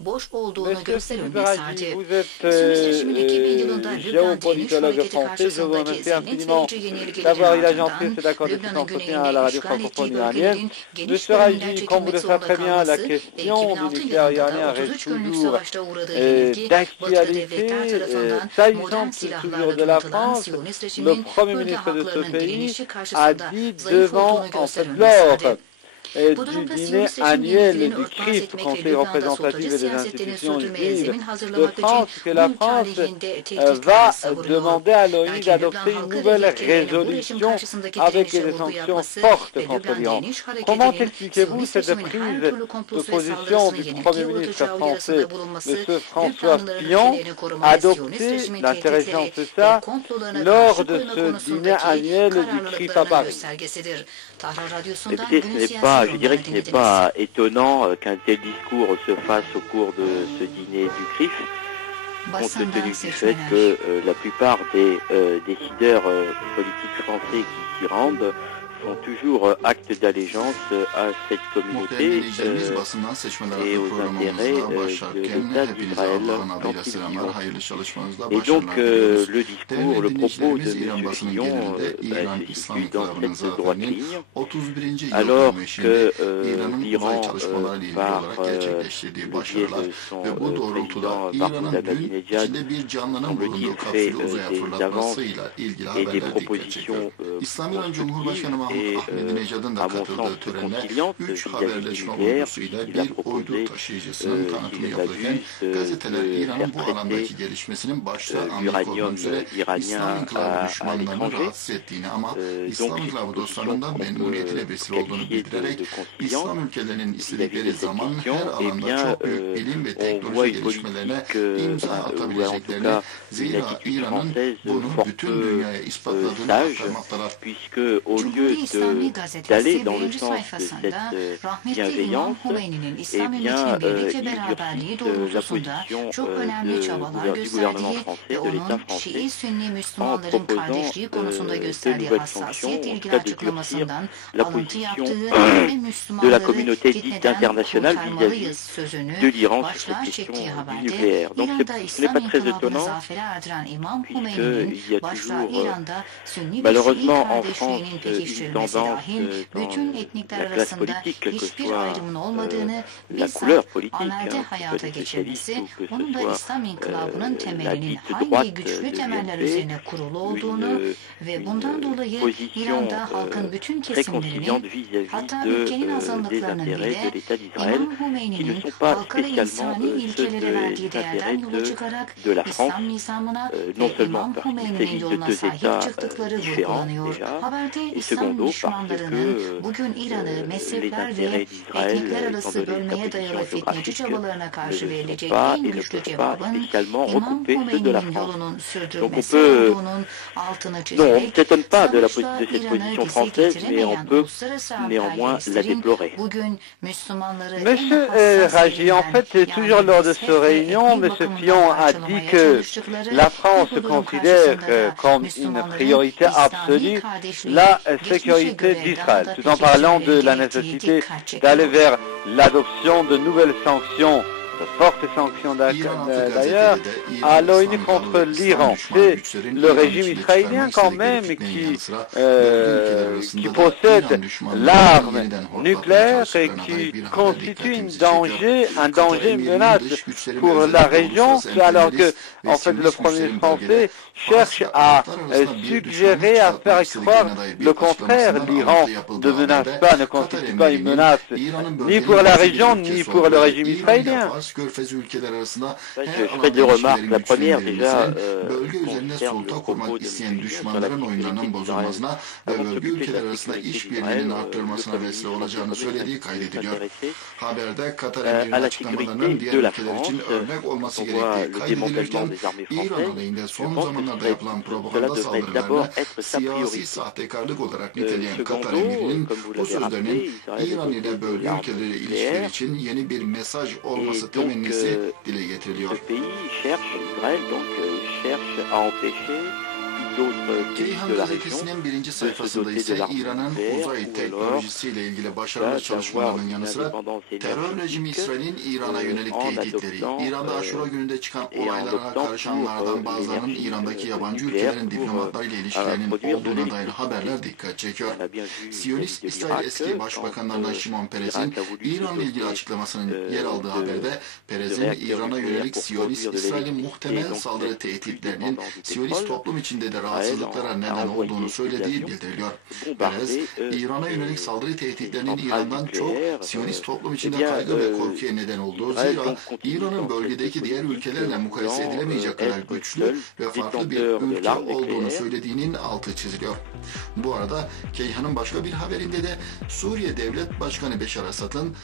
boş olduğunu Monsieur gösteriyor Philippe Ragi, mesajı. vous êtes Siyonist rejimin 2000 yılında Lübnan direniş géopolitologue hareketi français. Je vous karşısındaki remercie zihniyet infiniment verici yenilgilerin d'avoir eu la gentillesse ardından d'accorder cet Lübnan'ın entretien à güneyinde la radio işgal ettiği francophone iranienne. bölgelerin geniş Monsieur bölümünden Ragi, comme vous le çekilmek savez zorunda très bien, la kalması ve question du 2006 nucléaire yılında da iranien reste 33 günlük toujours savaşta uğradığı yenilgi Batılı devletler d'actualité. tarafından modern S'agissant toujours silahlarla de la donatılan France, Siyonist le rejimin Premier bölge ministre de ce halklarının pays direnişi a karşısında dit zayıf devant, olduğunu en fait, gösteren lors mesajı. Bu du durumda dîner Siyonist rejim annuel yenilgilerini du örtbas CRIF, etmek ve Conseil Lübnan'da représentatif soldacı et des siyasetlerini institutions sürdürmeye juives zemin de hazırlamak için France, que la bunun France tarihinde tehditler va savuruyor. demander à l'ONU Lakin Lübnan d'adopter une halkı ve nouvelle yetkililerinin bu rejim résolution karşısındaki avec direnişe des vurgu sanctions yapması fortes ve contre Lübnan l'Iran. direniş Comment hareketinin expliquez-vous Siyonist cette rejimin her prise türlü de komplosu ve position saldırısına du yenilgi Premier ministre uğratacağı français, uyarısında bulunması, M. François Lübnanlıların Fillon, ülkelerini koruma ve Siyonist adopté rejimin l'interrogence tehditleri ve ça komplolarına lors karşı de koyma ce dîner konusundaki annuel du CRIF à kararlılıklarının Paris? göstergesidir. Tahran Radyosu'ndan Écoutez, günün siyasi je dirais yorumlarını que ce n'est dinlediniz. pas étonnant qu'un tel discours se fasse au cours de ce dîner du CRIF, compte tenu du fait que la plupart des décideurs politiques français qui s'y rendent font toujours acte d'allégeance à cette communauté et aux intérêts de l'État d'Israël quand ils y vont. Et donc le discours, le propos de M. Fillon se situe dans cette droite ligne, alors que l'Iran, par le biais de son président Mahmoud Ahmadinejad, semble-t-il, fait des avances et des propositions constructives et, à mon sens, conciliantes vis-à-vis du nucléaire, puisqu'il a proposé, si je ne m'abuse, de faire traiter l'uranium iranien à l'étranger. Donc c'est une position qu'on peut qualifier de conciliante vis-à-vis de cette question. Eh bien, on voit une politique, ou en tout cas une attitude française fort peu sage, puisque au lieu d'aller dans le sens de cette bienveillance, eh bien, il durcit la position du gouvernement français, de l'État français, en proposant de nouvelles sanctions, en tout cas de durcir la position de la communauté dite internationale vis-à-vis de l'Iran sur cette question du nucléaire. Donc ce n'est pas très étonnant, puisqu'il y a toujours, malheureusement en France, une tendance dans la classe politique, quelle que soit la couleur politique, que ce soit des socialistes ou que ce soit la dite droite de l'UMP, une position très conciliante vis-à-vis des intérêts de l'État d'Israël, qui ne sont pas spécialement ceux des intérêts de la France, non seulement parce qu'il s'agit de deux États différents déjà, et secondo parce que les intérêts d'Israël, étant donné sa position géographique, ne sont pas et ne peuvent pas spécialement recouper ceux de la France. Donc on peut, non, on ne s'étonne pas de cette position française, mais on peut néanmoins la déplorer. Monsieur Ragi, en fait, toujours lors de cette réunion, Monsieur Fillon a dit que la France considère comme une priorité absolue la sécurité d'Israël, tout en parlant de la nécessité d'aller vers l'adoption de nouvelles sanctions, de fortes sanctions d'ailleurs, à l'ONU contre l'Iran. C'est le régime israélien quand même qui possède l'arme nucléaire et qui constitue un danger, une menace pour la région, alors que, en fait, le Premier ministre français cherche à suggérer, à faire croire le contraire. L'Iran ne menace pas, ne constitue pas une menace ni pour la région, ni pour le régime israélien. Je fais deux remarques. La première, déjà, concerne le propos de M. Fillon sur la sécurité d'Israël. Avant de s'occuper de la sécurité d'Israël, le Premier ministre s'intéressait à la sécurité de la France. Quand on voit le démantèlement des armées françaises, je pense que cela devrait d'abord être sa priorité. Secondo, comme vous l'avez rappelé, Israël est doté d'armes nucléaires et donc ce pays cherche, Israël donc cherche à empêcher Keyhan gazetesinin birinci sayfasında ise İran'ın uzay teknolojisiyle ilgili başarılı çalışmalarının yanı sıra terör rejimi İsrail'in İran'a yönelik tehditleri, İran'da Aşura gününde çıkan olaylara karışanlardan bazılarının İran'daki yabancı ülkelerin diplomatlarıyla ilişkilerinin olduğuna dair haberler dikkat çekiyor. Siyonist İsrail eski başbakanlarından Şimon Peres'in İran'la ilgili açıklamasının yer aldığı haberde Peres'in İran'a yönelik Siyonist İsrail'in muhtemel saldırı tehditlerinin Siyonist toplum içinde de rahatsızlıklara neden olduğunu söylediği bildiriliyor. Peres, İran'a yönelik saldırı tehditlerinin İran'dan çok Siyonist toplum içinde kaygı ve korkuya neden olduğu, zira İran'ın bölgedeki diğer ülkelerle mukayese edilemeyecek kadar güçlü ve farklı bir ülke olduğunu söylediğinin altı çiziliyor. Bu arada Keyhan'ın başka bir haberinde de Suriye Devlet Başkanı Beşar Esad'ın